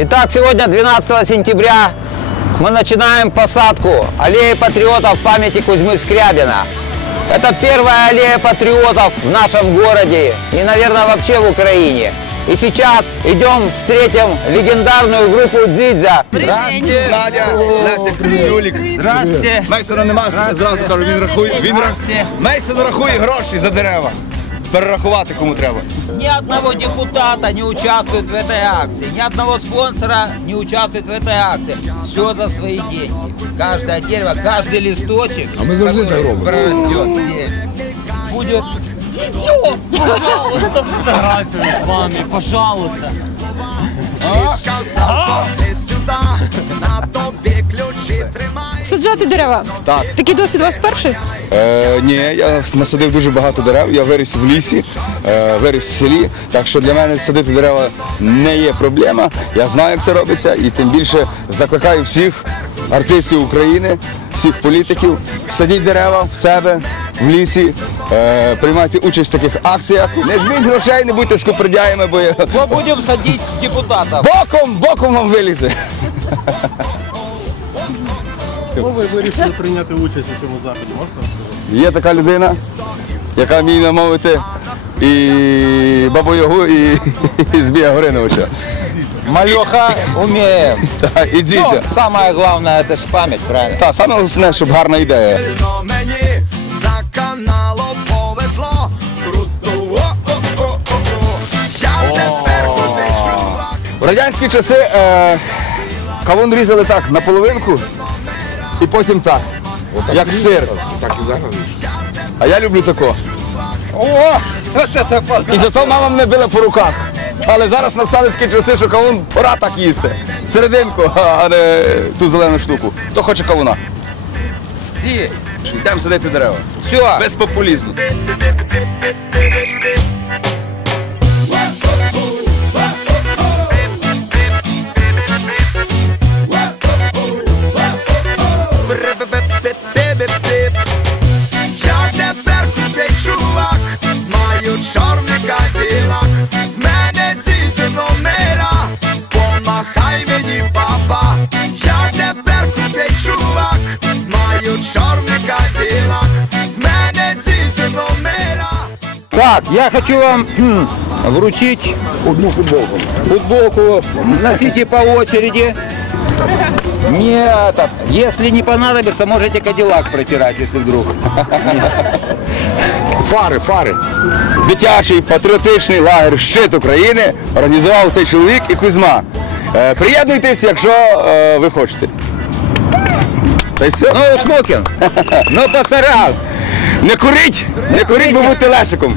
Итак, сегодня 12 сентября мы начинаем посадку аллеи патриотов в памяти Кузьмы Скрябина. Это первая аллея патриотов в нашем городе и, наверное, вообще в Украине. И сейчас идем встретим легендарную группу Дзидзя. Здрасте, Надя, Лесик, Юлік. Здрасте. Мейсона нема, зразу кажу, він рахує. Він рах... Здрасте. Мейсон рахує гроші за дерева. Перерахувати кому треба. Ни одного депутата не участвует в этой акции, ни одного спонсора не участвует в этой акции. Все за свои деньги. Каждое дерево, каждый листочек, А мы завжди так который робимо. прорастет здесь, будет Пожалуйста, фотографию с вами, пожалуйста. Саджати дерева. Так. Такий досвід у вас перший? Е, ні, я насадив дуже багато дерев. Я виріс в лісі, е, виріс в селі. Так що для мене садити дерева не є проблема. Я знаю, як це робиться, і тим більше закликаю всіх артистів України, всіх політиків, садіть дерева в себе в лісі, е, приймайте участь в таких акціях. Не жміть грошей, не будьте скупердяями, бо я- Мы будем садить депутатов. боком, боком вам вилізе. Чому ви вирішили прийняти участь у цьому заході? Можете розказати? Є така людина, яка вміє намовити і Бабу Ягу, і, і Збія Гориновича. Малеха умеем. Та, і Ну, дідя. самое главное, это ж память, правильно? Та, саме основне, щоб гарна ідея. Сильно мені за каналом повезло. Круто, о-о-о-о-о. Я тепер крутий. В радянські часи е, кавун різали так на половинку і потім так. як сир. Так і зараз. А я люблю тако. О! І зато мама мене била по руках. Але зараз настали такі часи, що кавун пора так їсти. Серединку, а не ту зелену штуку. Хто хоче кавуна? Всі. Йдемо садити дерева. Все. Без популізму. Так, я хочу вам кхм, вручить одну футболку. Футболку носите по очереди. Не этот, если не понадобится, можете кадиллак протирать, если вдруг. Фари, фари. Дитячий патріотичний лагерь Щит України організував цей чоловік і Кузьма. Е, приєднуйтесь, якщо е, ви хочете. Та й все. Ну, Смокин, ну посорал. Не куріть! Не куріть, бо будьте лесиком.